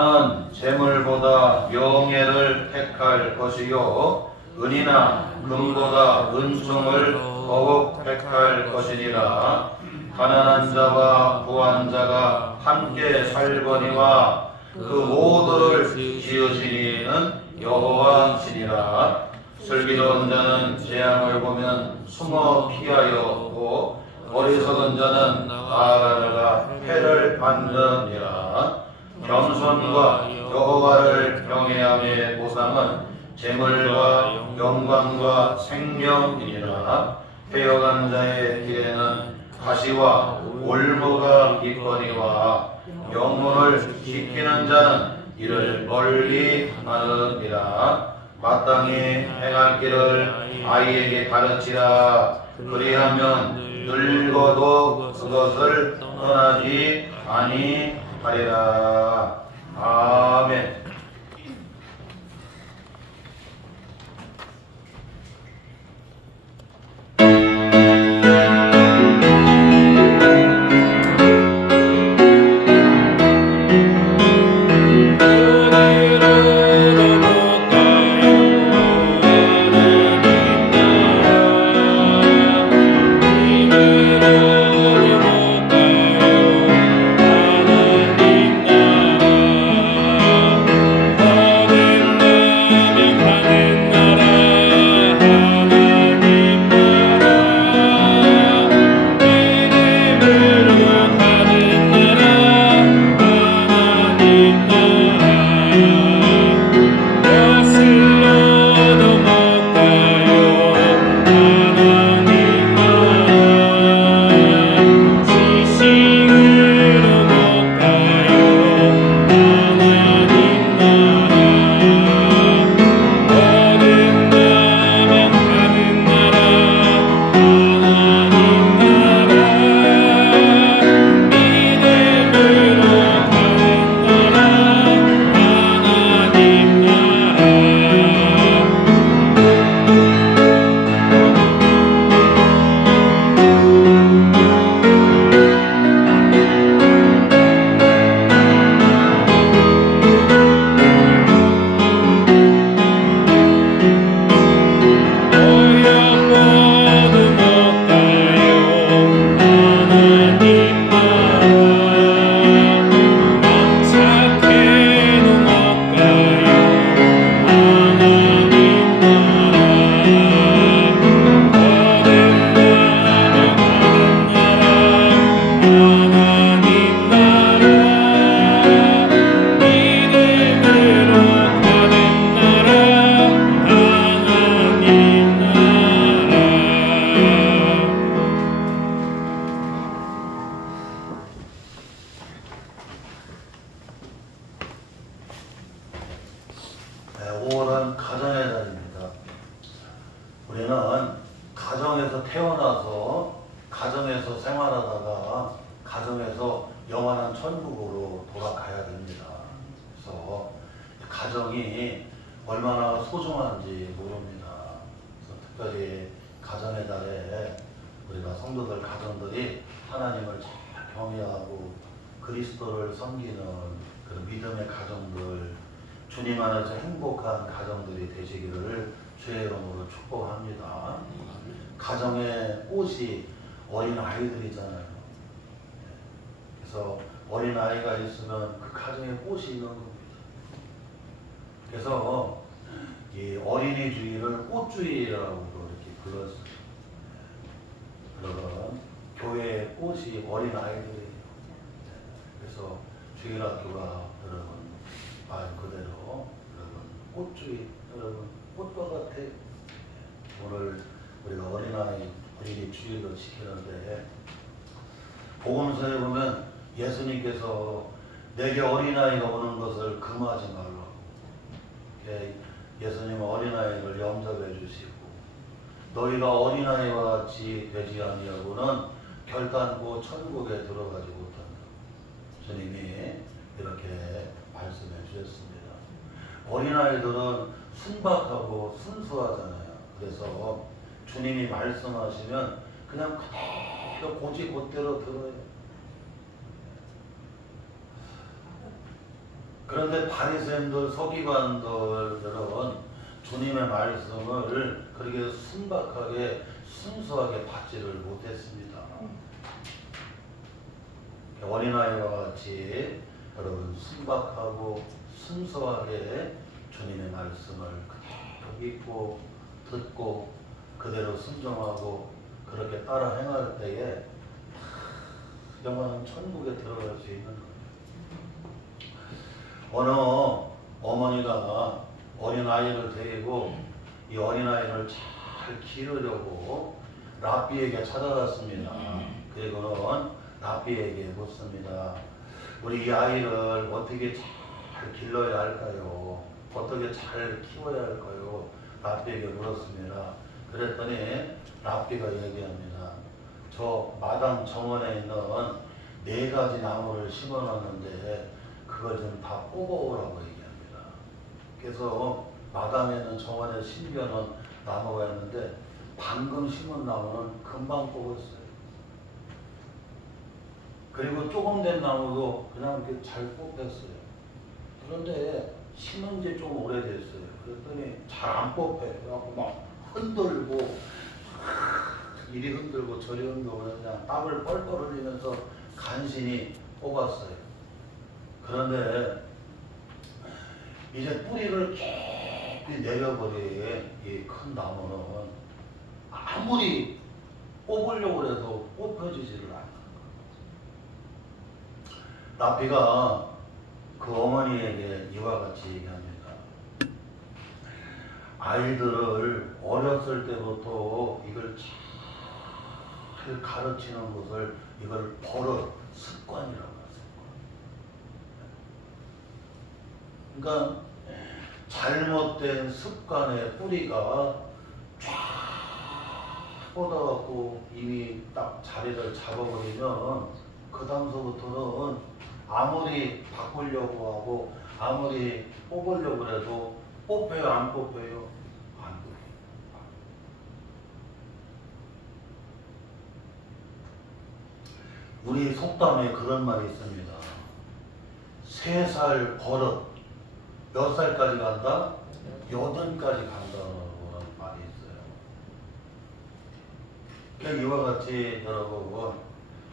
나는 재물보다 명예를 택할 것이요 은이나 금보다 은총을 더욱 택할 것이니라. 가난한 자와 부한 자가 함께 살거니와 그 모두를 지으신 이는 여호와시니라. 슬기로운 자는 재앙을 보면 숨어 피하였고 어리석은 자는 나아가다가 해를 받느니라. 겸손과 여호와를 경외함의 보상은 재물과 영광과 생명이니라. 회역한 자의 길에는 가시와 올무가 있거니와 영혼을 지키는 자는 이를 멀리 하느니라. 마땅히 행할 길을 아이에게 가르치라. 그리하면 늙어도 그것을 떠나지 아니하리라. 아멘. 가정이 얼마나 소중한지 모릅니다. 그래서 특별히 가정의 달에 우리가 성도들 가정들이 하나님을 잘 경외하고 그리스도를 섬기는 그런 믿음의 가정들, 주님 안에서 행복한 가정들이 되시기를 주의 이름으로 축복합니다. 가정의 꽃이 어린 아이들이잖아요. 그래서 어린 아이가 있으면 그 가정에 꽃이 있는 겁니다. 그래서 이 어린이 주일을 꽃주일이라고 이렇게 불렀어요. 그런 교회의 꽃이 어린 아이들이에요. 그래서 주일학교가 여러분 말 그대로 여러분 꽃주일, 여러분 꽃과 같아. 오늘 우리가 어린이 주일로 지키는데 복음서에 보면 예수님께서 내게 어린아이가 오는 것을 금하지 말라고. 예수님은 어린아이를 영접해 주시고 너희가 어린아이와 같이 되지 아니하고는 결단코 천국에 들어가지 못한다. 주님이 이렇게 말씀해 주셨습니다. 어린아이들은 순박하고 순수하잖아요. 그래서 주님이 말씀하시면 그냥 그대로 고지 곧대로 들어요. 그런데 바리새인들, 서기관들은 주님의 말씀을 그렇게 순박하게 순수하게 받지를 못했습니다. 어린아이와 같이 여러분 순박하고 순수하게 주님의 말씀을 그대로 믿고 듣고 그대로 순종하고 그렇게 따라 행할 때에 영원한 천국에 들어갈 수 있는 거예요. 어느 어머니가 어린아이를 데리고 이 어린아이를 잘 기르려고 랍비에게 찾아갔습니다. 그리고는 랍비에게 묻습니다. 우리 이 아이를 어떻게 잘 길러야 할까요? 어떻게 잘 키워야 할까요? 랍비에게 물었습니다. 그랬더니 랍비가 얘기합니다. 저 마당 정원에 있는 4가지 나무를 심어놨는데 그걸 좀 다 뽑아오라고 얘기합니다. 그래서 마당에는 정원에 심겨놓은 나무가 있는데 방금 심은 나무는 금방 뽑았어요. 그리고 조금 된 나무도 그냥 이렇게 잘 뽑혔어요. 그런데 심은 지 좀 오래됐어요. 그랬더니 잘 안 뽑혀요. 그래갖고 막 흔들고 이리 흔들고 저리 흔들고 그냥 땀을 뻘뻘 흘리면서 간신히 뽑았어요. 그런데 이제 뿌리를 깊이 내려버린 이 큰 나무는 아무리 뽑으려고 해도 뽑혀지지를 않아요. 랍비가 그 어머니에게 이와 같이 얘기합니다. 아이들을 어렸을 때부터 이걸 잘 가르치는 것을 이걸 버릇, 습관이라고 했어요. 그러니까 잘못된 습관의 뿌리가 쫙 뻗어갖고 이미 딱 자리를 잡아버리면 그 다음서부터는 아무리 바꾸려고 하고 아무리 뽑으려고 해도 뽑혀요, 안 뽑혀요? 안 뽑혀요. 우리 속담에 그런 말이 있습니다. 3살 버릇 몇 살까지 간다? 8까지 간다는 말이 있어요. 그러니까 이와 같이 여러분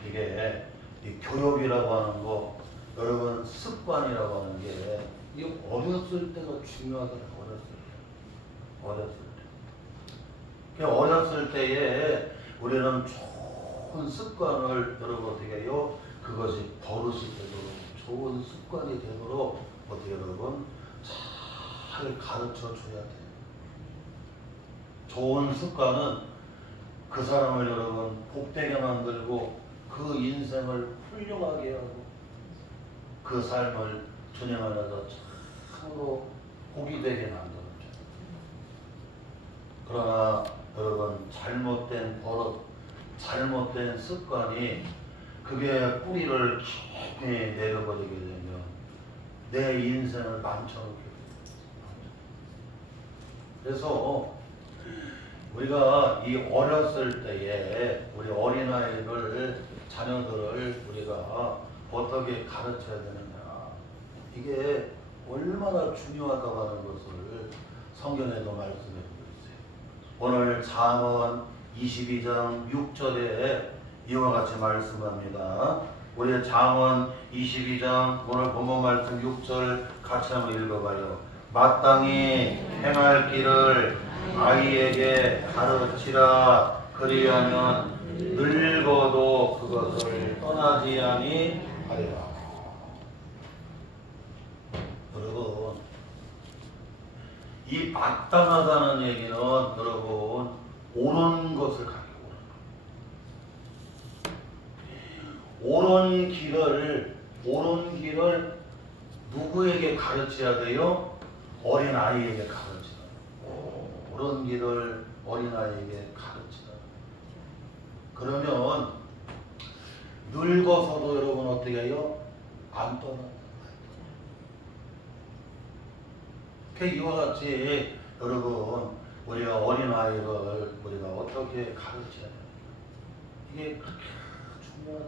이게 이 교육이라고 하는 거 여러분 습관이라고 하는 게 이 어렸을 때가 중요하더라고요. 어렸을 때. 그러니까 어렸을 때에 우리는 좋은 습관을 여러분 어떻게 해요? 그것이 버릇이 되도록 좋은 습관이 되도록 어떻게 여러분 잘 가르쳐 줘야 돼요. 좋은 습관은 그 사람을 여러분 복되게 만들고 그 인생을 훌륭하게 하고 그 삶을 주님 안에서 참으로 복이 되게 만드는 거죠. 그러나 여러분 잘못된 버릇, 잘못된 습관이 그게 뿌리를 깊이 내려버리게 되면 내 인생을 망쳐놓게 됩니다. 그래서 우리가 이 어렸을 때에 우리 어린아이를 자녀들을 우리가 어떻게 가르쳐야 되느냐 이게 얼마나 중요하다고 하는 것을 성경에도 말씀해주고 있어요. 오늘 잠언 22장 6절에 이와 같이 말씀합니다. 우리 잠언 22장 오늘 본문 말씀 6절 같이 한번 읽어봐요. 마땅히 행할 길을 아이에게 가르치라. 그리하면 늙어도 그것을 떠나지 아니하리라. 여러분, 이 마땅하다는 얘기는 여러분 옳은 것을 가리고 옳은 길을 누구에게 가르쳐야 돼요? 어린 아이에게 가르치라. 옳은 길을 어린 아이에게 가르치라. 그러면 늙어서도 여러분 어떻게 해요? 안 떠나. 이와 같이 여러분 우리가 어린 아이를 우리가 어떻게 가르쳐야 돼요? 이게 그렇게 중요하다.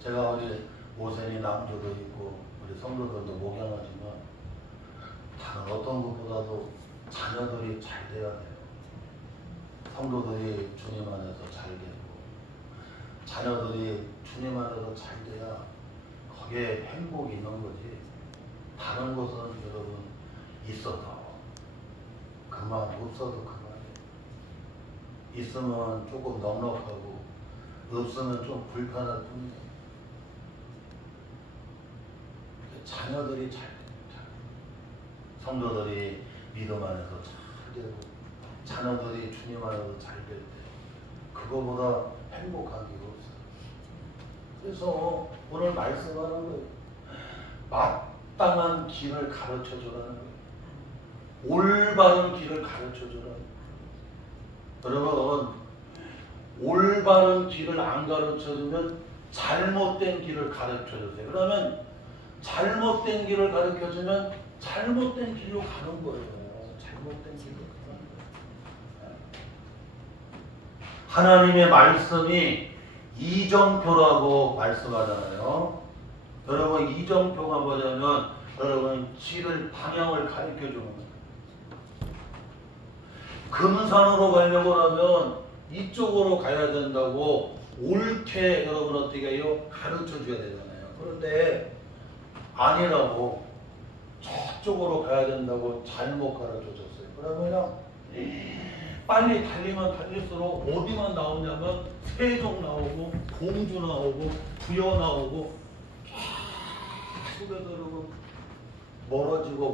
제가 어디 모세니 남조도 있고 우리 성도들도 목양하지만 다른 어떤 것보다도 자녀들이 잘 돼야 돼요. 성도들이 주님 안에서 잘 되고 자녀들이 주님 안에서 잘 돼야 거기에 행복이 있는 거지. 다른 것은 여러분 있어도 그만, 없어도 그만이에요. 있으면 조금 넉넉하고 없으면 좀 불편할 뿐이에요. 자녀들이 잘 돼요. 성도들이 믿음 안에서 잘 되고 자녀들이 주님 안에서 잘 될 때 그거보다 행복한 게 없어요. 그래서 오늘 말씀하는 거예요. 마땅한 길을 가르쳐 주라는 거예요. 올바른 길을 가르쳐 주라는 거예요. 여러분, 올바른 길을 안 가르쳐 주면 잘못된 길을 가르쳐 주세요. 그러면 잘못된 길을 가르쳐 주면 잘못된 길로 가는 거예요. 잘못된 길로 가는 거예요. 하나님의 말씀이 이정표라고 말씀하잖아요. 여러분, 이정표가 뭐냐면 여러분 길을, 방향을 가르쳐 주는 거예요. 금산으로 가려고 하면 이쪽으로 가야 된다고 옳게 여러분 어떻게 해요? 가르쳐 줘야 되잖아요. 그런데 아니라고 저쪽으로 가야 된다고 잘못 가르쳐 줬어요. 그러면요, 빨리 달리면 달릴수록 어디만 나오냐면 세종 나오고 공주 나오고 부여 나오고 계속해서 여러분 멀어지고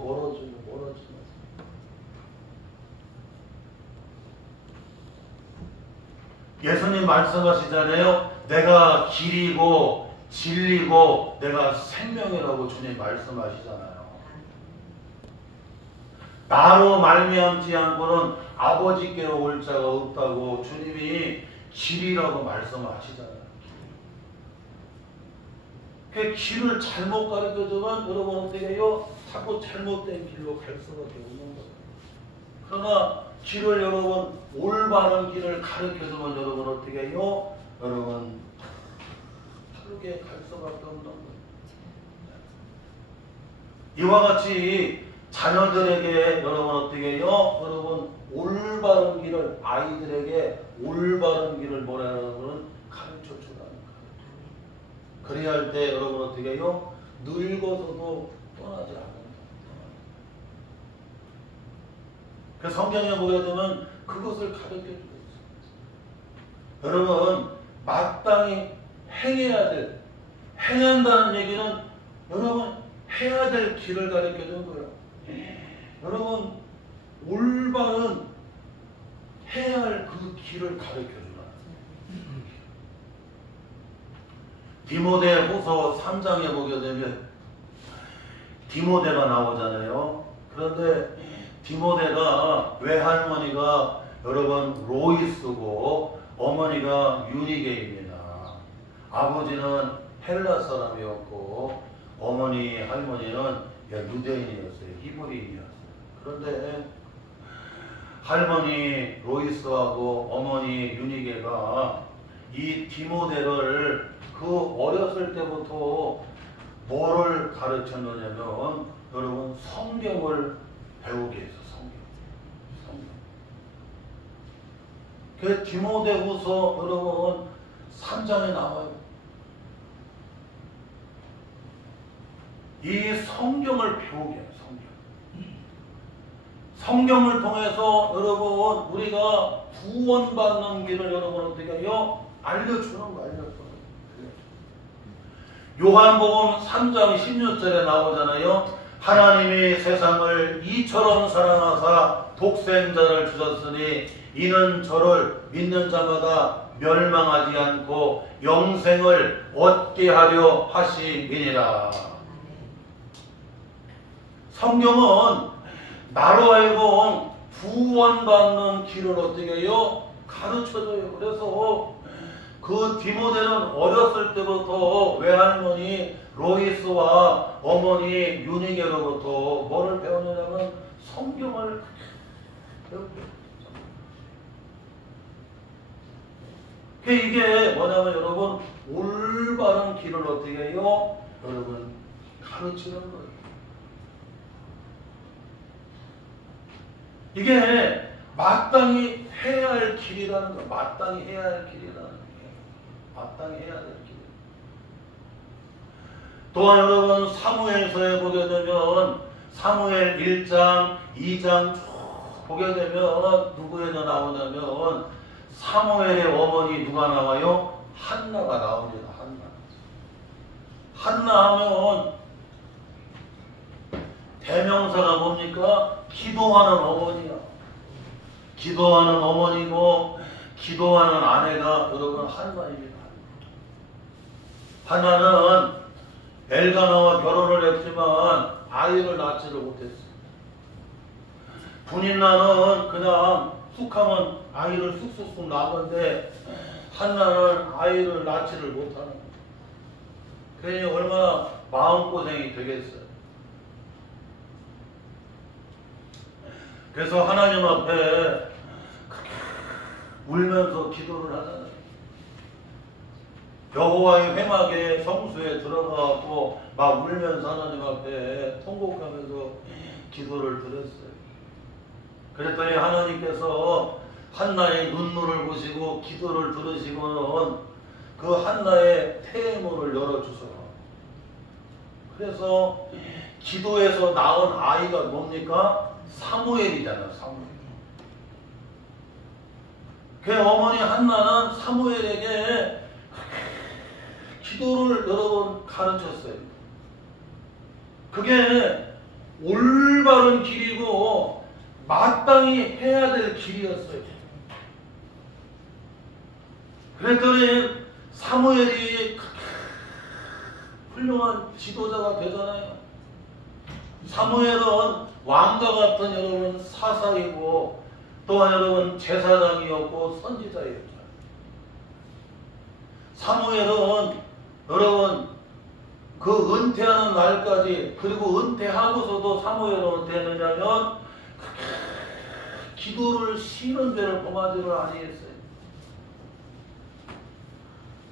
예수님 말씀하시잖아요. 내가 길이고 진리고 내가 생명이라고 주님 말씀하시잖아요. 나로 말미암지 않고는 아버지께로 올 자가 없다고 주님이 길이라고 말씀하시잖아요. 그 길을 잘못 가르쳐주면 여러분 어떻게 해요? 자꾸 잘못된 길로 갈 수밖에 없는 거예요. 그러나 길을 여러분 올바른 길을 가르쳐주면 여러분 어떻게 해요? 여러분 다르게 갈 수밖에 없는 거예요. 이와 같이 자녀들에게 여러분 어떻게 해요? 여러분 올바른 길을, 아이들에게 올바른 길을 뭐라는 거는 가르쳐 주라는 거예요. 그래야 할 때 여러분 어떻게 해요? 늙어서도 떠나지 않는다. 그 성경에 보게 되면 그것을 가르쳐 주고 있어요. 여러분 마땅히 행해야 될, 행한다는 얘기는 여러분 해야 될 길을 가르쳐 주는 거예요. 여러분 올바른 해야 할 그 길을 가르쳐 주라. 디모데후서 3장에 보게 되면 디모데가 나오잖아요. 그런데 디모데가 외할머니가 여러분 로이스고 어머니가 유니게입니다. 아버지는 헬라 사람이었고 어머니 할머니는 유대인이었어요. 히브리인이었어요. 그런데 할머니 로이스하고 어머니 유니게가 이 디모데를 그 어렸을 때부터 뭐를 가르쳤느냐면 여러분 성경을 배우게 해서 성경. 그 디모데후서 여러분 3장에 나와요. 이 성경을 배우게 해요. 성경을 통해서 여러분 우리가 구원받는 길을 여러분 어떻게 해요? 알려주는 거예요. 요한복음 3장 16절에 나오잖아요. 하나님이 세상을 이처럼 사랑하사 독생자를 주셨으니 이는 저를 믿는 자마다 멸망하지 않고 영생을 얻게 하려 하심이니라. 성경은 나로 하여금 구원받는 길을 어떻게 해요? 가르쳐줘요. 그래서 그 디모데는 어렸을 때부터 외할머니 로이스와 어머니 유니게로부터 뭐를 배우느냐면 성경을 배우게. 이게 뭐냐면 여러분 올바른 길을 어떻게 해요? 여러분 가르치는 거예요. 이게 마땅히 해야 할 길이라는 거, 마땅히 해야 할 길이라는 게, 마땅히 해야 될 길. 또한 여러분 사무엘서에 보게 되면 사무엘 1장, 2장 쭉 보게 되면 누구에게 나오냐면 사무엘의 어머니 누가 나와요? 한나가 나옵니다. 한나 하면 대명사가 뭡니까? 기도하는 어머니야. 기도하는 어머니고 기도하는 아내가 여러분 한나입니다. 한나는 엘가나와 결혼을 했지만 아이를 낳지를 못했어요. 분인나는 그냥 쑥하면 아이를 쑥쑥쑥 낳았는데 한나는 아이를 낳지를 못하는 거예요. 그러니 얼마나 마음고생이 되겠어요. 그래서 하나님 앞에 울면서 기도를 하잖아요. 여호와의 회막에 성수에 들어가고 막 울면서 하나님 앞에 통곡하면서 기도를 드렸어요. 그랬더니 하나님께서 한나의 눈물을 보시고 기도를 들으시고는 그 한나의 태문을 열어주셔. 그래서 기도에서 낳은 아이가 뭡니까? 사무엘이잖아요. 사무엘. 그 어머니 한나는 사무엘에게 기도를 여러 번 가르쳤어요. 그게 올바른 길이고 마땅히 해야 될 길이었어요. 그랬더니 사무엘이 훌륭한 지도자가 되잖아요. 사무엘은 왕과 같은 여러분 사사이고 또한 여러분 제사장이었고 선지자였죠. 사무엘은 여러분 그 은퇴하는 날까지 그리고 은퇴하고서도 사무엘은 어떻게 했느냐면 기도를 쉬는 죄를 범하지를 아니했어요.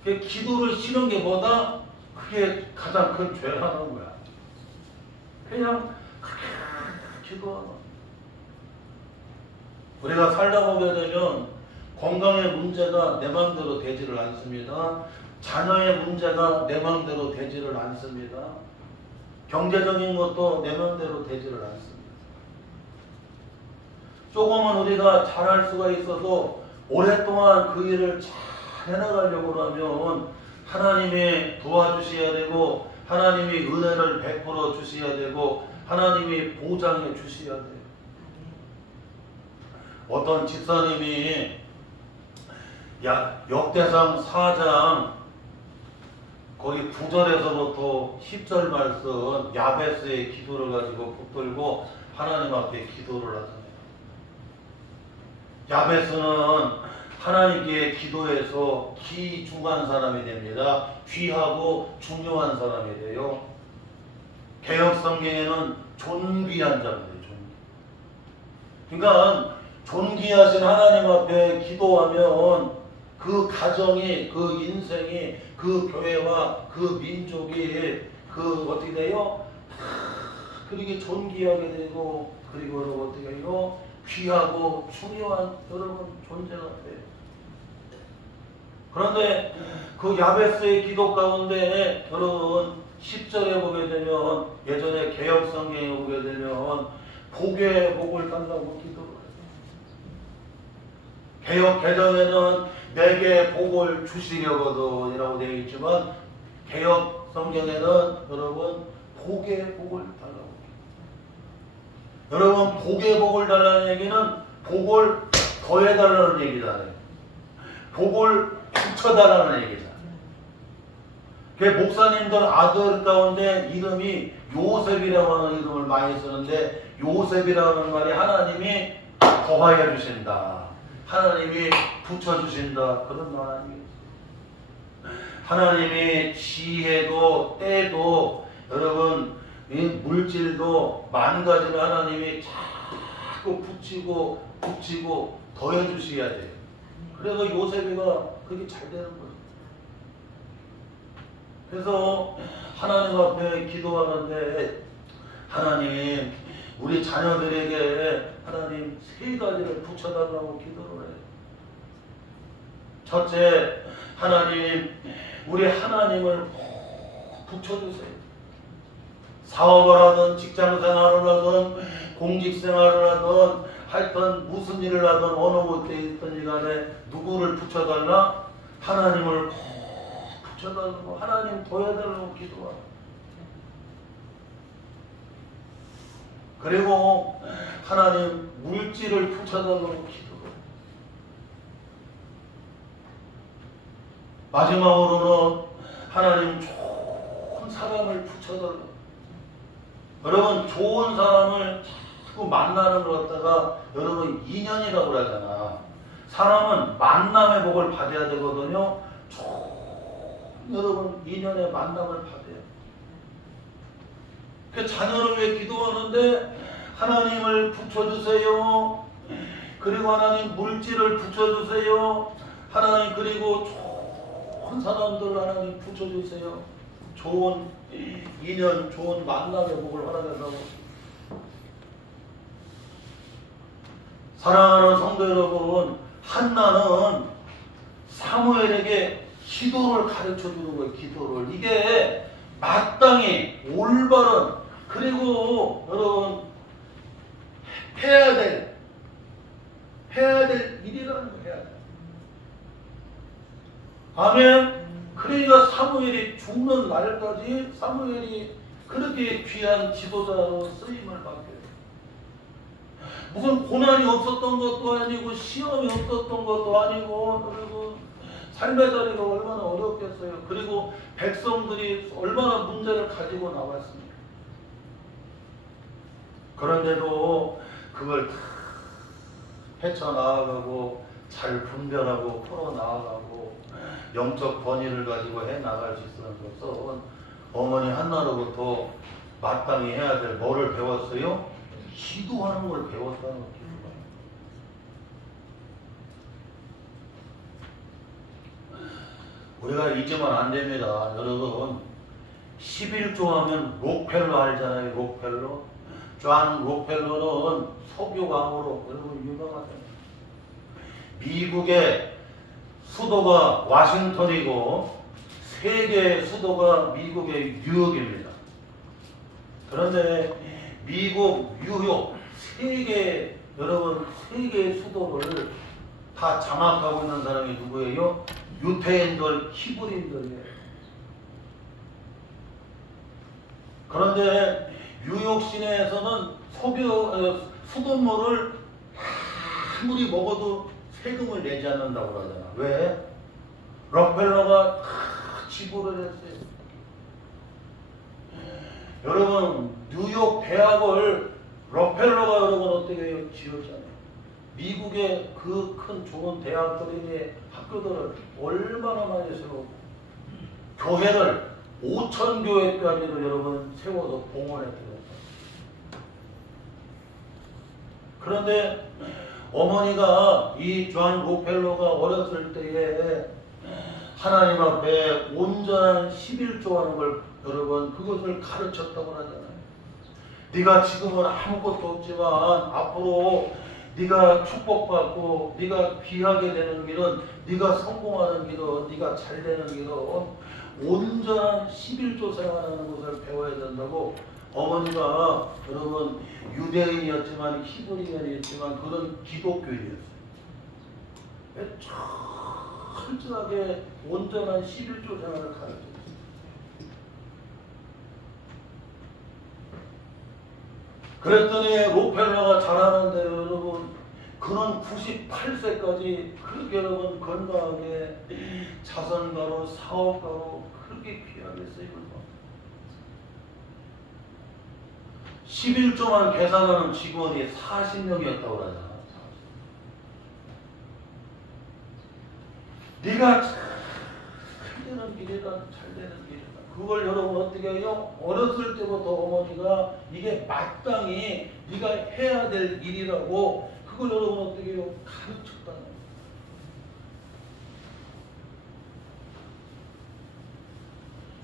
기도를 쉬는 게 뭐다? 그게 가장 큰 죄라는 거야. 그냥 기도하는. 우리가 살다 보게 되면 건강의 문제가 내 마음대로 되지를 않습니다. 자녀의 문제가 내 마음대로 되지를 않습니다. 경제적인 것도 내 마음대로 되지를 않습니다. 조금은 우리가 잘할 수가 있어서 오랫동안 그 일을 잘 해나가려고 하면 하나님이 도와주셔야 되고 하나님이 은혜를 베풀어 주셔야 되고 하나님이 보장해 주셔야 돼요. 어떤 집사님이 역대상 4장 거기 9절에서부터 10절 말씀 야베스의 기도를 가지고 붙들고 하나님 앞에 기도를 하잖아요. 야베스는 하나님께 기도해서 귀중한 사람이 됩니다. 귀하고 중요한 사람이 돼요. 개혁성경에는 존귀한 자입니다. 그러니까 존귀하신 하나님 앞에 기도하면 그 가정이, 그 인생이, 그 교회와 그 민족이 그 어떻게 돼요? 그렇게 존귀하게 되고 그리고 어떻게 해요? 귀하고 중요한 여러분 존재가 돼요. 그런데 그 야베스의 기도 가운데 여러분 10절에 보게 되면 예전에 개혁성경에 보게 되면 복의 복을 달라고 기도를 해요. 개혁 개정에는 내게 복을 주시려거든 이라고 되어 있지만 개혁성경에는 여러분 복의 복을 달라고 여러분 복의 복을 달라는 얘기는 복을 더해달라는 얘기잖아요. 복을 붙여달라는 얘기잖아요. 그 목사님들 아들 가운데 이름이 요셉이라고 하는 이름을 많이 쓰는데 요셉이라는 말이 하나님이 더하여 주신다. 하나님이 붙여주신다. 그런 말 아니겠어요. 하나님이 지혜도 때도 여러분 이 물질도 망가지는 하나님이 자꾸 붙이고 더해주셔야 돼요. 그래서 요셉이가 그게 잘 되는 거예요. 그래서 하나님 앞에 기도하는데 하나님 우리 자녀들에게 하나님 세 가지를 붙여달라고 기도를 해요. 첫째, 하나님 우리 하나님을 붙여주세요. 사업을 하든 직장생활을 하든 공직생활을 하든 하여튼 무슨 일을 하든 어느 곳에 있든지 간에 누구를 붙여달라? 하나님을 붙여달라고 하나님 도와달라고 기도하고 그리고 하나님 물질을 붙여달라고 기도해요. 마지막으로는 하나님 좋은 사람을 붙여달라고. 여러분 좋은 사람을 자꾸 만나는 것 갖다가 여러분 인연이라고 그러잖아. 사람은 만남의 복을 받아야 되거든요. 여러분 인연의 만남을 받아요. 그 자녀를 위해 기도하는데 하나님을 붙여주세요. 그리고 하나님 물질을 붙여주세요. 하나님 그리고 좋은 사람들 하나님 붙여주세요. 좋은 인연, 좋은 만남의 복을 허락해달라고. 사랑하는 성도 여러분, 한나는 사무엘에게 기도를 가르쳐 주는 거예요. 기도를. 이게 마땅히 올바른 그리고 여러분 해야 될 일이라는 거 해야 돼. 아멘. 그러니까 사무엘이 죽는 날까지 사무엘이 그렇게 귀한 지도자로 쓰임을 받게 돼요. 무슨 고난이 없었던 것도 아니고 시험이 없었던 것도 아니고 그리고 삶의 자리가 얼마나 어렵겠어요. 그리고 백성들이 얼마나 문제를 가지고 나왔습니까. 그런데도 그걸 다 헤쳐나가고 잘 분별하고 풀어나가고 영적 권위를 가지고 해나갈 수 있는 것은 어머니 한나로부터 마땅히 해야 될 뭐를 배웠어요? 기도하는 걸 배웠다는 거예요. 우리가 잊으면 안 됩니다. 여러분 11조 하면 록펠러 알잖아요. 록펠러. 존 록펠러는 석유광으로 여러분 유명하잖아요. 미국의 수도가 워싱턴이고 세계의 수도가 미국의 뉴욕입니다. 그런데 미국, 뉴욕, 여러분 세계의 수도를 다 장악하고 있는 사람이 누구예요? 유태인들, 히브리인들이에요. 그런데 뉴욕 시내에서는 수돗물을 아무리 먹어도 세금을 내지 않는다고 그러잖아. 왜? 록펠러가 지불을 했어요. 여러분 뉴욕 대학을 록펠러가 여러분 어떻게 해요? 지었잖아요. 미국의 그 큰 좋은 대학들의 학교들을 얼마나 많이 세우고 교회를 5,000교회까지도 여러분 세워서 봉헌했어요. 그런데 어머니가 이 존 록펠러가 어렸을 때에 하나님 앞에 온전한 11조 하는 걸 여러분 그것을 가르쳤다고 하잖아요. 네가 지금은 아무것도 없지만 앞으로 네가 축복받고 네가 귀하게 되는 길은 네가 성공하는 길은 네가 잘 되는 길은 온전한 11조 생활하는 것을 배워야 된다고 어머니가 여러분 유대인이었지만 히브리인이었지만 그런 기독교인이었어요. 철저하게 온전한 11조 생활을 가르쳤어요. 그랬더니 록펠러가 잘하는데 여러분 그는 98세까지 그렇게 여러분 건강하게 자선가로 사업가로 그렇게 귀하게 쓰이고 11조만 계산하는 직원이 40명이었다고 그러잖아. 네가 잘 되는 길이다, 잘 되는 길이다. 그걸 여러분 어떻게 해요? 어렸을 때부터 어머니가 이게 마땅히 네가 해야 될 일이라고 그걸 여러분 어떻게 해요? 가르쳤다는 거예요.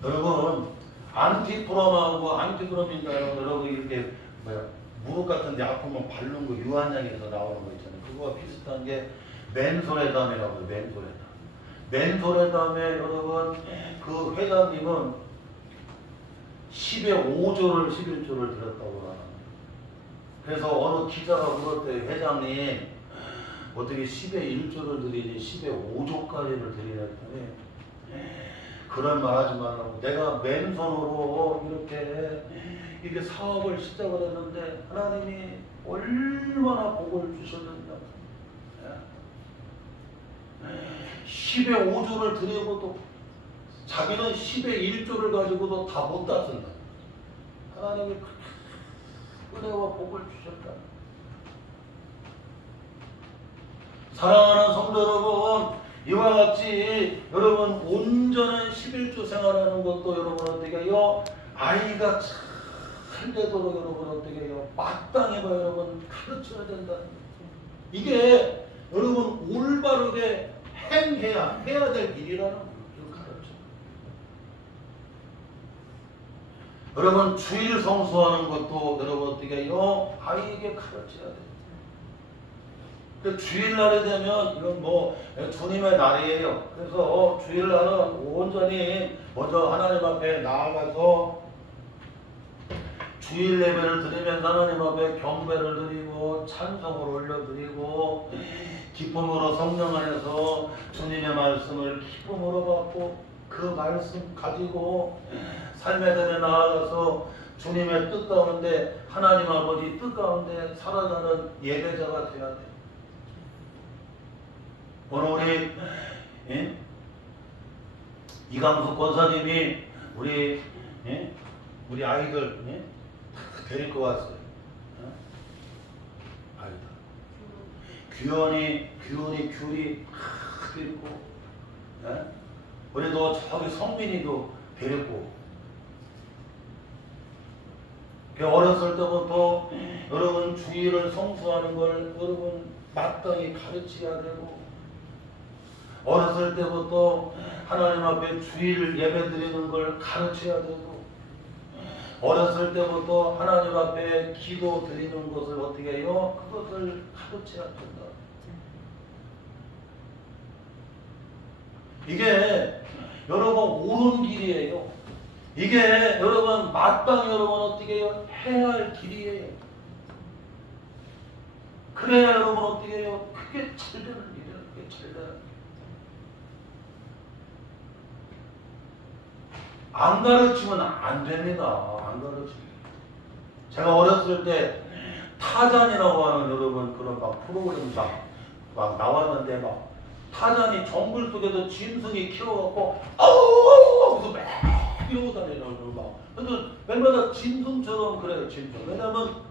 여러분 안티프롬하고 안티프롬인가요? 여러분 이렇게 무릎 같은 데 아프면 바른 거 유한양에서 나오는 거 있잖아요. 그거와 비슷한 게 맨소레담이라고 해요. 맨소레담. 맨소레담에 여러분 그 회장님은 10에 5조를 11조를 드렸다고 하는. 그래서 어느 기자가 물었대요. 회장님 어떻게 10에 1조를 드리니 10에 5조까지를 드리냐 했더니 그런 말 하지 말라고. 내가 맨손으로 이렇게 사업을 시작을 했는데 하나님이 얼마나 복을 주셨는가. 10에 5조를 드리고도 자기는 10에 1조를 가지고도 다 못 땄습니다. 하나님이 은혜와 복을 주셨다. 사랑하는 성도 여러분, 이와 같이 여러분 온전한 11조 생활하는 것도 여러분 어떻게 해요? 아이가 잘 되도록 여러분 어떻게 해요? 마땅히 여러분 가르쳐야 된다. 이게 여러분 올바르게 해야 될 일이라는 걸 가르쳐. 여러분 주일 성수하는 것도 여러분 어떻게 해요? 아이에게 가르쳐야 돼. 주일날이 되면 이건 뭐 주님의 날이에요. 그래서 주일날은 온전히 먼저 하나님 앞에 나아가서 주일 예배를 드리면서 하나님 앞에 경배를 드리고 찬송을 올려드리고 기쁨으로 성령 안에서 주님의 말씀을 기쁨으로 받고 그 말씀 가지고 삶의 들에 나아가서 주님의 뜻 가운데 하나님 아버지 뜻 가운데 살아가는 예배자가 되어야 돼요. 오늘 우리 이강수 권사님이 우리 아이들 데리고 왔어요. 아이들 규현이 귤이 데리고 우리도 저기 성민이도 데리고 어렸을 때부터 여러분 주일을 성수하는 걸 여러분 마땅히 가르쳐야 되고 어렸을 때부터 하나님 앞에 주일 예배 드리는 걸 가르쳐야 되고 어렸을 때부터 하나님 앞에 기도 드리는 것을 어떻게 해요? 그것을 가르쳐야 된다. 이게 여러분 옳은 길이에요. 이게 여러분 마땅히 여러분 어떻게 해요? 해야 할 길이에요. 그래야 여러분 어떻게 해요? 그게 잘 되는 일이에요. 그게 잘 되는 일. 안 가르치면 안 됩니다. 안 가르치면. 제가 어렸을 때 타잔이라고 하는 여러분 그런 막 프로그램 막 나왔는데 막 타잔이 정글 속에서 짐승이 키워갖고 아우 하면서 막 이러고 다니라고 막. 근데 웬만한 짐승처럼 그래요. 짐승. 왜냐면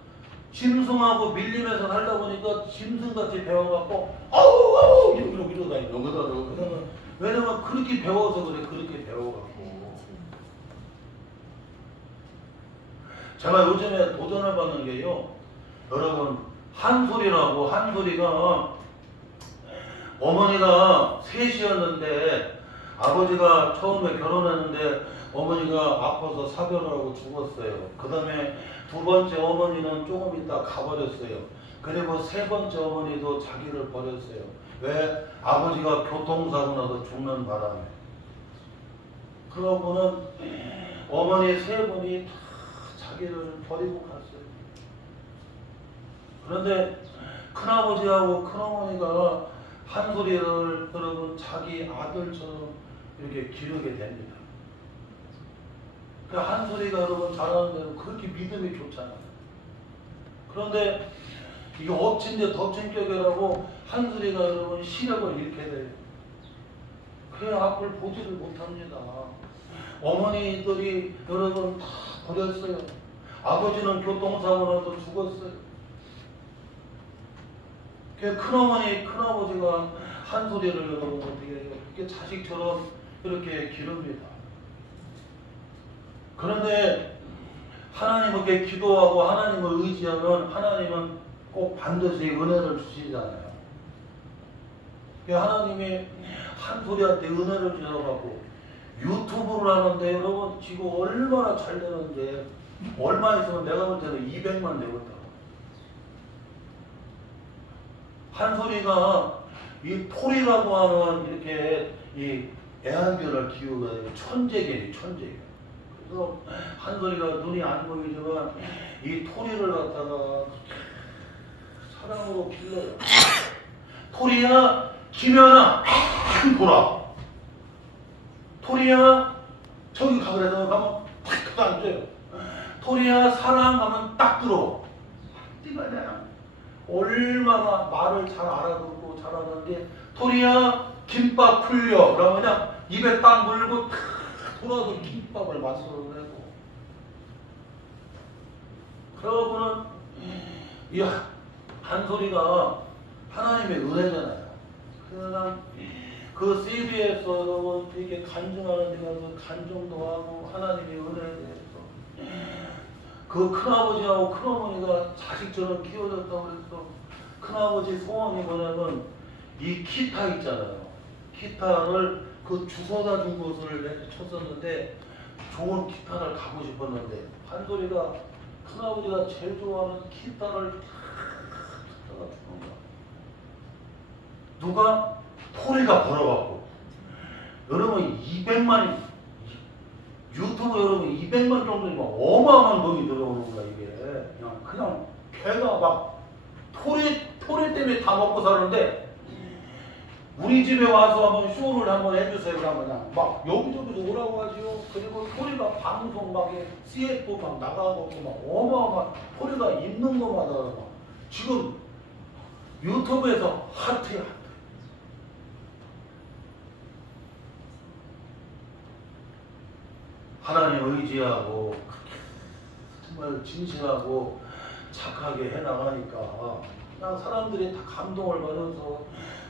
짐승하고 밀림에서 살다 보니까 짐승같이 배워갖고 아우 이러고 다니는. 왜냐면 그렇게 배워서 그래. 그렇게 배워갖고. 제가 요즘에 도전을 받는 게요. 여러분 한솔이라고 한솔이가 어머니가 셋이었는데 아버지가 처음에 결혼했는데 어머니가 아파서 사별을 하고 죽었어요. 그 다음에 두 번째 어머니는 조금 있다 가버렸어요. 그리고 세 번째 어머니도 자기를 버렸어요. 왜? 아버지가 교통사고 나서 죽는 바람에. 그러고는 어머니 세 분이 다 자기를 버리고 갔어요. 그런데 큰아버지하고 큰어머니가 한솔이를 여러분 자기 아들처럼 이렇게 기르게 됩니다. 그 한솔이가 여러분 잘하는 대로 그렇게 믿음이 좋잖아요. 그런데 이게 엎친 데 덮친 격이라고 한솔이가 여러분 시력을 잃게 돼요. 그래 앞을 보지를 못합니다. 어머니들이 여러분 다 버렸어요. 아버지는 교통사고 나서 죽었어요. 큰어머니, 큰아버지가 한솔이를 여러분 어떻게 해요? 이렇게 자식처럼 이렇게 기릅니다. 그런데 하나님께 기도하고 하나님을 의지하면 하나님은 꼭 반드시 은혜를 주시잖아요. 하나님이 한솔이한테 은혜를 주셔가지고 유튜브를 하는데 여러분 지금 얼마나 잘 되는데 얼마 있으면 내가 볼 때는 200만 되겠다. 한솔이가 이 톨이라고 하는 이렇게 이 애완견을 키우는 천재견이 천재견. 그래서 한솔이가 눈이 안 보이지만 이 톨이를 갖다가 사랑으로 길러요. 톨이야 김연아 돌아. 톨이야 저기 가그래서 가면 탁 앉아요. 톨이야 사랑 하면 딱 들어. 이거냐 얼마나 말을 잘 알아듣고 잘하는데 톨이야 김밥 풀려 그러면 그냥 입에 딱 물고 탁 돌아서 김밥을 만들어내고. 여러분은 이 한솔이가 하나님의 은혜잖아요. 그냥 그 CB에서 여러분 이렇게 간증하는 데 가서 간증도 하고 하나님의 은혜에 대해서 그 큰아버지하고 큰어머니가 자식처럼 키워줬다고 그래서 큰아버지 소원이 뭐냐면 이 기타 있잖아요. 기타를 그 주워다 준 곳을 쳤었는데 좋은 기타를 가고 싶었는데 한솔이가 큰아버지가 제일 좋아하는 기타를 갖다가 주는 거야. 누가? 톨이가 벌어갖고. 여러분 200만 유튜브 여러분 200만 정도면 어마어마한 돈이 들어오는 거야 이게. 그냥 걔가 막 톨이 때문에 다 먹고 사는데 우리 집에 와서 한번 쇼를 한번 해주세요. 그러면 막 여기저기서 오라고 하지요. 그리고 톨이가 방송 막 CF 막 나가고 막 어마어마한 톨이가 있는 거마다 막 지금 유튜브에서 핫해요. 하나님 의지하고 정말 진실하고 착하게 해나가니까 그냥 사람들이 다 감동을 받아서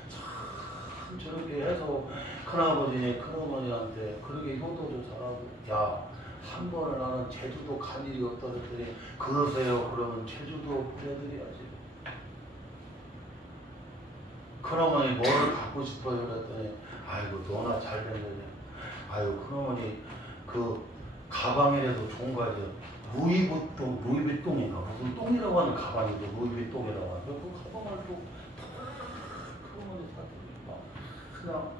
참 저렇게 해서 큰아버지니 큰어머니한테 그렇게 효도도 잘하고 야 한 번은 나는 제주도 간 일이 없다 그랬더니 그러세요. 그러면 제주도 보내드려야지. 큰어머니 뭐를 갖고 싶어요 그랬더니 아이고 너나 잘 됐네. 아유 큰어머니 그 가방이라도 좋은 거 아니에요. 루이비통인가 무슨 똥이라고 하는 가방이죠. 루이비통이라고 하는 그 가방을 또 큰어머니 사주니까 그냥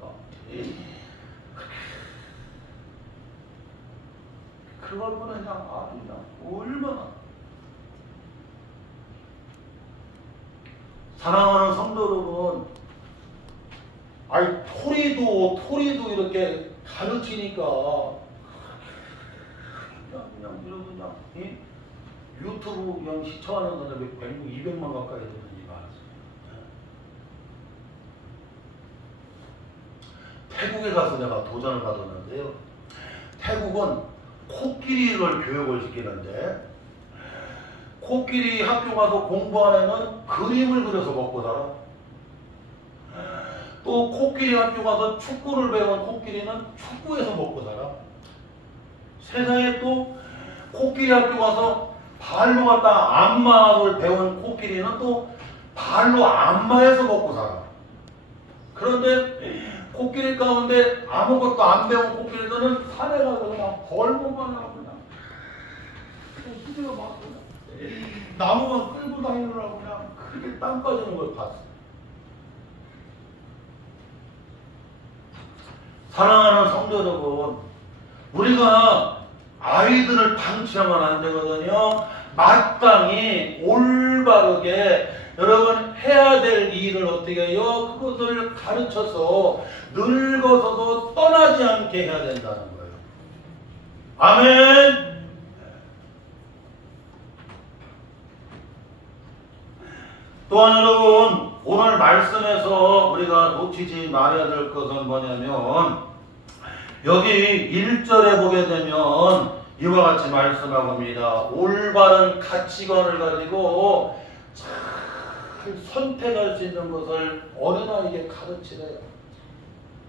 그걸 보면 그냥 아주 그냥 얼마나 사랑하는 성도 여러분, 아니 토리도 이렇게 가르치니까 그냥 이러고 그냥 유튜브 그냥 시청하는 사람이 200만 가까이 되는지 알았어요. 태국에 가서 내가 도전을 받았는데요. 태국은 코끼리를 교육을 시키는데 코끼리 학교 가서 공부하는 애는 그림을 그려서 먹고 살아. 또 코끼리 학교 가서 축구를 배운 코끼리는 축구에서 먹고 살아. 세상에 또 코끼리 학교 가서 발로 갖다 안마를 배운 코끼리는 또 발로 안마해서 먹고 살아. 그런데 코끼리 가운데 아무것도 안 배운 코끼리들은 산에 가서 그냥 벌목만 하고 그냥 수제가 막 나무만 끌고 다니느라고 그냥 크게 땀 빠지는 걸 봤어. 사랑하는 성도 여러분, 우리가 아이들을 방치하면 안 되거든요. 마땅히 올바르게 여러분 해야 될 일을 어떻게 해요? 그것을 가르쳐서 늙어서도 떠나지 않게 해야 된다는 거예요. 아멘. 또한 여러분, 오늘 말씀에서 우리가 놓치지 말아야 될 것은 뭐냐면 여기 1절에 보게 되면 이와 같이 말씀하고입니다. 올바른 가치관을 가지고 잘 선택할 수 있는 것을 어린아이에게 가르치래요.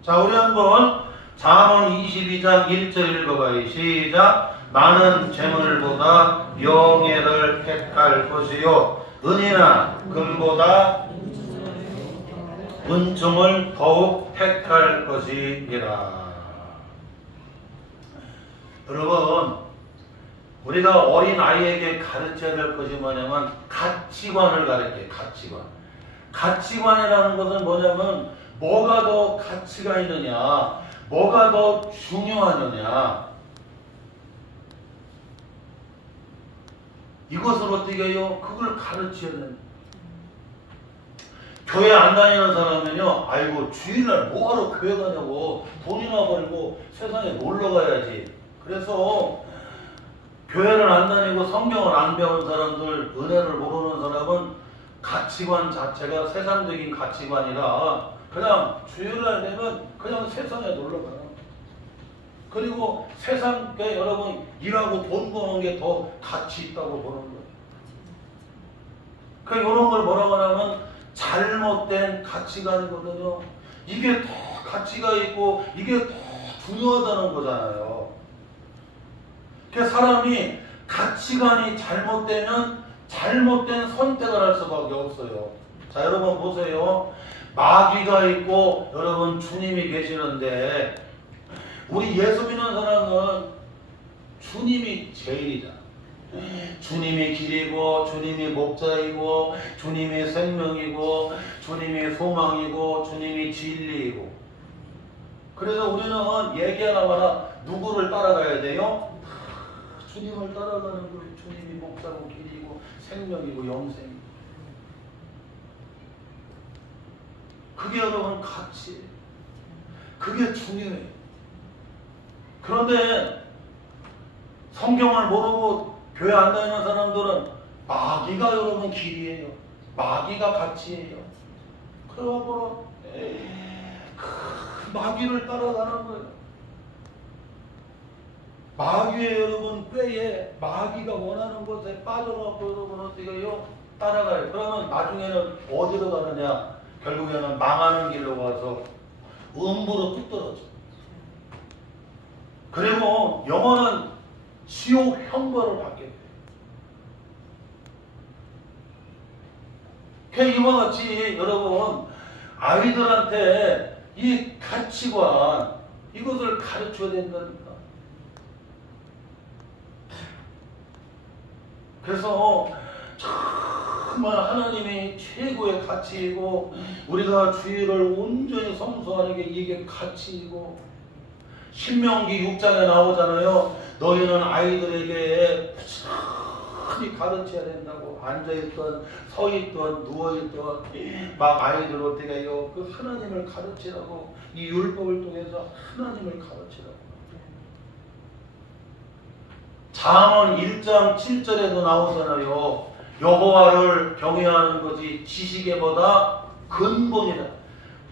자, 우리 한번 잠언 22장 1절 읽어봐요. 시작. 많은 재물보다 명예를 택할 것이요 은이나 금보다 은총을 더욱 택할 것이니라. 여러분, 우리가 어린 아이에게 가르쳐야 될 것이 뭐냐면 가치관을 가르쳐요. 가치관. 가치관이라는 것은 뭐냐면 뭐가 더 가치가 있느냐, 뭐가 더 중요하느냐, 이것을 어떻게 해요? 그걸 가르쳐야 됩니다. 교회 안 다니는 사람은요, 아이고 주일날 뭐하러 교회 가냐고, 돈이나 벌고 세상에 놀러 가야지. 그래서 교회를 안 다니고 성경을 안 배운 사람들, 은혜를 모르는 사람은 가치관 자체가 세상적인 가치관이라 그냥 주일날 되면 그냥 세상에 놀러 가요. 그리고 세상에 여러분 일하고 돈 버는 게 더 가치 있다고 보는 거예요. 그 이런 걸 뭐라고 하냐면 잘못된 가치관이거든요. 이게 더 가치가 있고 이게 더 중요하다는 거잖아요. 그 사람이 가치관이 잘못되면 잘못된 선택을 할 수밖에 없어요. 자, 여러분 보세요. 마귀가 있고 여러분 주님이 계시는데 우리 예수 믿는 사람은 주님이 제일이다. 주님이 길이고 주님이 목자이고 주님이 생명이고 주님이 소망이고 주님이 진리이고. 그래서 우리는 얘기하나마나 누구를 따라가야 돼요? 주님을 따라가는 거예요. 주님이 목자고 길이고 생명이고 영생이고. 그게 여러분 가치. 그게 중요해요. 그런데 성경을 모르고 교회 안 다니는 사람들은 마귀가 여러분 길이에요. 마귀가 가치예요. 그러므로 그 마귀를 따라가는 거예요. 마귀의 여러분 꾀에 마귀가 원하는 곳에 빠져가고 여러분 어떻게 해요? 따라가요. 그러면 나중에는 어디로 가느냐? 결국에는 망하는 길로 가서 음부로 뚝 떨어져. 그리고 영원한 지옥 형벌을 받게 돼요. 이와 같이 여러분 아이들한테 이 가치관 이것을 가르쳐야 된다니까. 그래서 정말 하나님이 최고의 가치이고 우리가 주의를 온전히 성수하는 게 이게 가치이고 신명기 6장에 나오잖아요. 너희는 아이들에게 부지런히 가르쳐야 된다고. 앉아있던 서있던 누워있던 막 아이들 어떻게 해요? 그 하나님을 가르치라고. 이 율법을 통해서 하나님을 가르치라고. 잠언 1장 7절에도 나오잖아요. 여호와를 경외하는 것이 지식에보다 근본이다.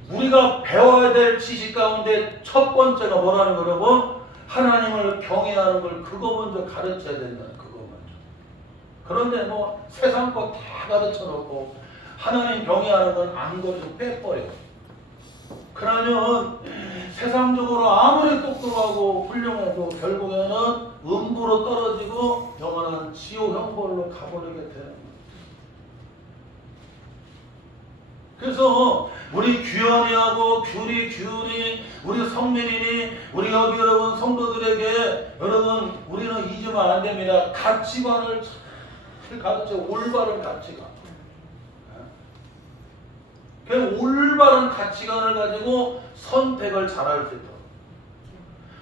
우리가 배워야 될 지식 가운데 첫 번째가 뭐라는 거 여러분? 하나님을 경외하는 걸 그거 먼저 가르쳐야 된다. 그거 먼저. 그런데 뭐 세상 거 다 가르쳐 놓고 하나님 경외하는 건 안 가르쳐 빼버려. 그러면 세상적으로 아무리 똑똑하고 훌륭해도 결국에는 음부로 떨어지고 영원한 지옥 형벌로 가버리게 되는 거예요. 그래서 우리 규현이하고 규리, 우리 성민이니 우리 여기 여러분 성도들에게 여러분 우리는 잊으면 안 됩니다. 가치관을 잘 가르쳐. 올바른 가치관. 그 올바른 가치관을 가지고 선택을 잘할 수 있도록.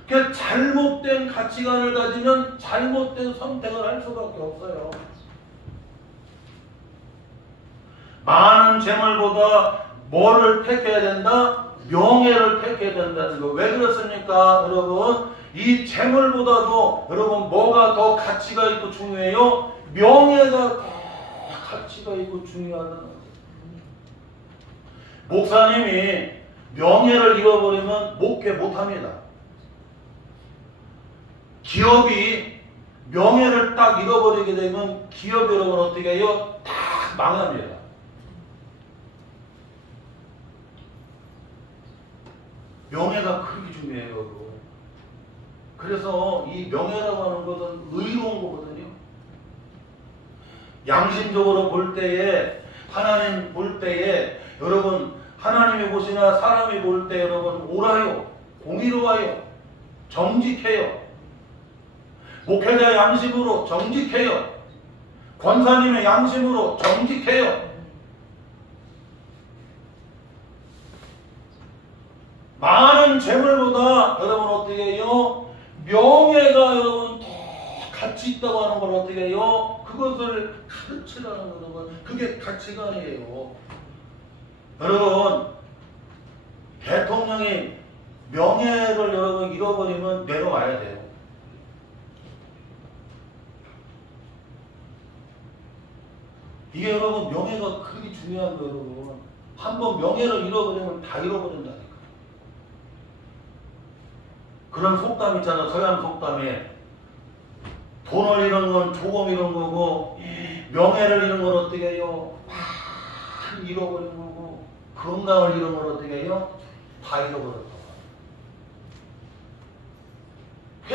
그 잘못된 가치관을 가지면 잘못된 선택을 할 수밖에 없어요. 많은 재물보다 뭐를 택해야 된다? 명예를 택해야 된다는 거. 왜 그렇습니까? 여러분 이 재물보다도 여러분 뭐가 더 가치가 있고 중요해요? 명예가 더 가치가 있고 중요하다는 거예요. 목사님이 명예를 잃어버리면 목회 못합니다. 기업이 명예를 딱 잃어버리게 되면 기업이 여러분 어떻게 해요? 다 망합니다. 명예가 그렇게 중요해요. 그래서 이 명예라고 하는 것은 의로운 거거든요. 양심적으로 볼 때에 하나님 볼 때에 여러분 하나님이 보시나 사람이 볼 때 여러분 옳아요. 공의로워요. 정직해요. 목회자의 양심으로 정직해요. 권사님의 양심으로 정직해요. 많은 재물보다 여러분 어떻게 해요? 명예가 여러분 더 가치 있다고 하는 걸 어떻게 해요? 그것을 가르치라는 여러분, 그게 가치관이에요. 여러분, 대통령이 명예를 여러분 잃어버리면 내려와야 돼요. 이게 여러분 명예가 그렇게 중요한 거예요. 여러분. 한번 명예를 잃어버리면 다 잃어버린다니까. 그런 속담 있잖아. 서양 속담에 돈을 잃은 건 조금 잃은 거고 명예를 잃은 건 어떻게 해요? 많이 잃어버린 거고 건강을 잃은 건 어떻게 해요? 다 잃어버렸다.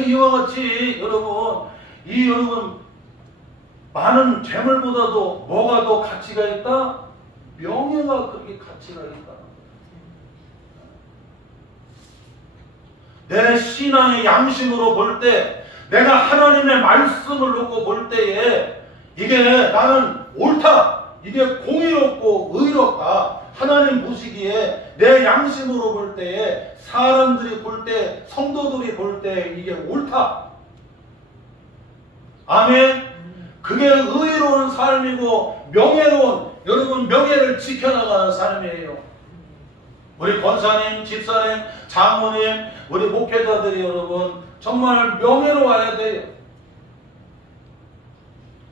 이와 같이 여러분 여러분 많은 재물보다도 뭐가 더 가치가 있다? 명예가 그렇게 가치가 있다. 내 신앙의 양심으로 볼 때, 내가 하나님의 말씀을 놓고 볼 때에 이게 나는 옳다, 이게 공의롭고 의롭다, 하나님 보시기에 내 양심으로 볼 때에, 사람들이 볼 때, 성도들이 볼 때 이게 옳다. 아멘. 그게 의로운 삶이고 명예로운, 여러분 명예를 지켜나가는 삶이에요. 우리 권사님, 집사님, 장모님, 우리 목회자들이 여러분 정말 명예로워야 돼요.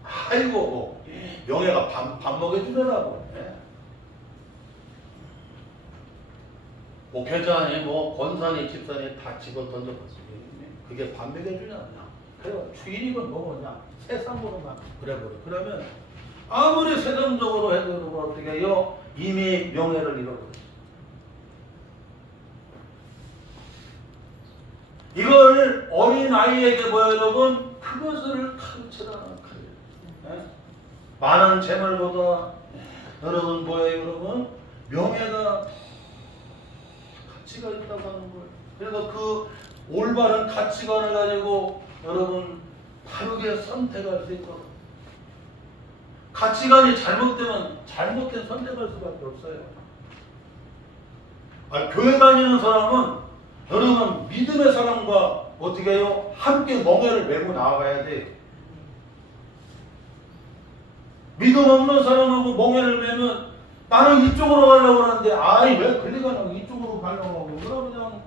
아이고 명예가 밥 먹여주더라고. 목회자니 뭐 권사님, 집사님 다 집어 던져봤어요. 그게 밥 먹여주냐? 그래요. 주인이건 뭐냐? 세상으로만 그래버려. 그러면 아무리 세상적으로 해도 여러분 어떻게 해요? 이미 명예를 잃어버렸어요. 이걸 어린아이에게 뭐예요 여러분? 그것을 가르치라는 거예요. 많은 재물보다 여러분 뭐예요 여러분? 명예가 가치가 있다고 하는 거예요. 그래서 그 올바른 가치관을 가지고 여러분 바르게 선택할 수 있도록. 가치관이 잘못되면 잘못된 선택할 수밖에 없어요. 교회 다니는 사람은 여러분 믿음의 사람과 어떻게 해요? 함께 멍에를 메고 나아가야 돼. 믿음 없는 사람하고 멍에를 메면 나는 이쪽으로 가려고 하는데 아이 왜 그리 가냐고 이쪽으로 가려고 하고 그러면 그냥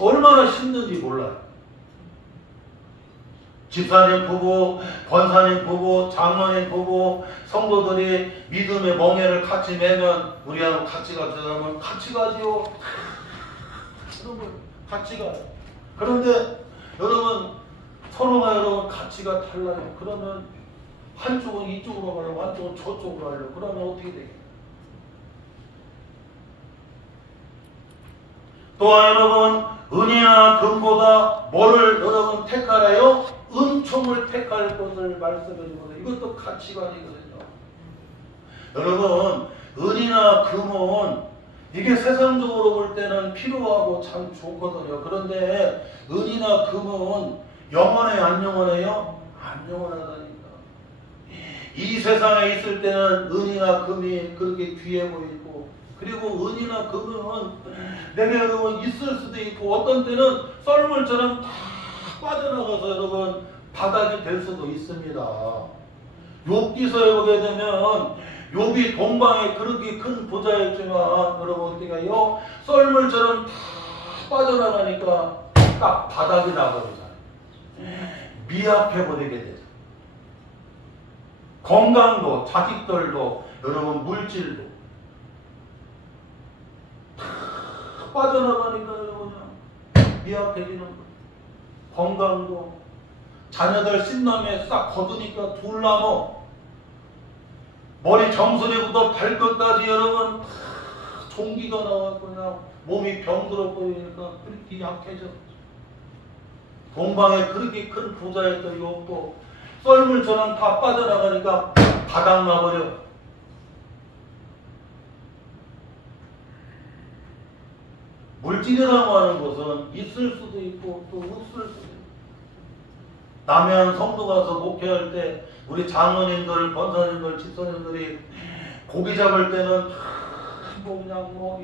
얼마나 힘든지 몰라요. 집사님 부부, 권사님 부부, 장로님 부부, 성도들이 믿음의 멍에를 같이 매면 우리하고 같이 가자면 같이 가지요. 같이 가요. 그런데 여러분 서로가 여러분 가치가 달라요. 그러면 한쪽은 이쪽으로 가려고 한쪽은 저쪽으로 가려고 그러면 어떻게 되겠어요? 또한 여러분 은이나 금보다 뭐를 여러분 택하래요? 은총을 택할 것을 말씀해 주거든요. 이것도 가치관이거든요. 여러분 은이나 금은 이게 세상적으로 볼 때는 필요하고 참 좋거든요. 그런데 은이나 금은 영원해요? 안 영원해요? 안 영원하다니까. 이 세상에 있을 때는 은이나 금이 그렇게 귀해 보이고 그리고 은이나 금은 내게 여러분 있을 수도 있고 어떤 때는 썰물처럼 다 빠져나가서 여러분 바닥이 될 수도 있습니다. 욥기서에 보게 되면 욥이 동방에 그렇게 큰 부자였지만 여러분 어떻게 해요? 썰물처럼 다 빠져나가니까 딱 바닥이 나버리잖아요. 미약해버리게 되죠. 건강도 자식들도 여러분 물질도 다 빠져나가니까 여러분 미약해지는 거예요. 건강도 자녀들 신남에 싹 거두니까 둘나무 머리 정수리부터 발끝까지 여러분 종기가 나왔고 그냥 몸이 병들어 보이니까 그렇게 약해져. 동방에 그렇게 큰 부자였던 욥도 썰물처럼 다 빠져나가니까 바닥 나버려. 물질이라고 하는 것은 있을 수도 있고 또 없을 수도 있고 남해안 성도 가서 목회할 때 우리 장로님들, 권사님들, 집사님들이 고기 잡을 때는 뭐 그냥 뭐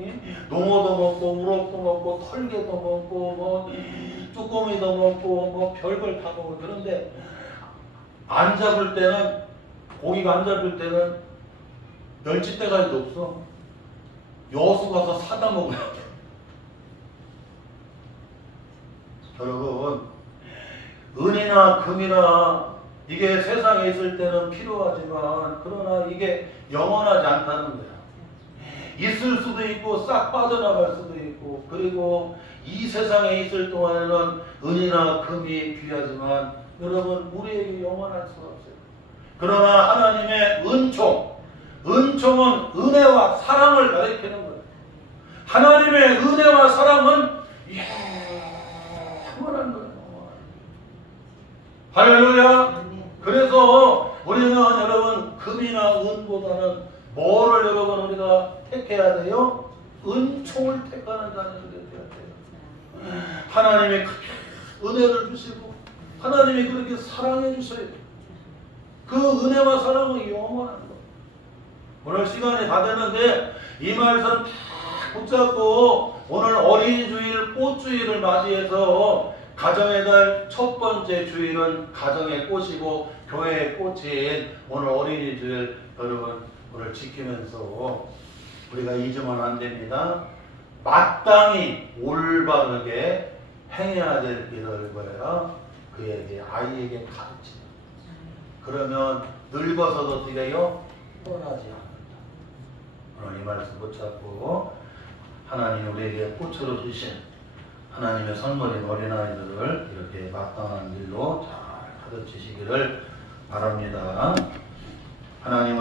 농어도 먹고 우럭도 먹고 털개도 먹고 뭐 쭈꾸미도 먹고 뭐 별걸 다 먹고 그런데 안 잡을 때는 고기가 안 잡을 때는 멸치대가리도 없어. 여수 가서 사다 먹어야 돼. 여러분 은이나 금이나 이게 세상에 있을 때는 필요하지만 그러나 이게 영원하지 않다는 거야. 있을 수도 있고 싹 빠져나갈 수도 있고 그리고 이 세상에 있을 동안에는 은이나 금이 귀하지만 여러분 우리에게 영원할 수가 없어요. 그러나 하나님의 은총은 은혜와 사랑을 가리키는 거예요. 하나님의 은혜와 사랑은 영원한 거예요. 할렐루야. 그래서 우리는 여러분 금이나 은보다는 뭐를 여러분 우리가 택해야 돼요? 은총을 택하는 자녀들이 되어야 돼요. 하나님이 은혜를 주시고 하나님이 그렇게 사랑해 주셔야 돼요. 그 은혜와 사랑은 영원한 거. 오늘 시간이 다 됐는데 이 말씀 다 붙잡고 오늘 어린이주일 꽃주일을 맞이해서 가정의 달 첫 번째 주일은 가정의 꽃이고 교회의 꽃인 오늘 어린이주일 여러분 오늘 지키면서 우리가 잊으면 안 됩니다. 마땅히 올바르게 행해야 될 길을 그에게 아이에게 가르치는. 그러면 늙어서도 어떻게 해요? 떠나지 않는다. 오늘 이 말씀 붙잡고 하나님 우리에게 꽃으로 주신 하나님의 선물인 어린아이들을 이렇게 마땅한 길로 잘 가르치시기를 바랍니다. 하나님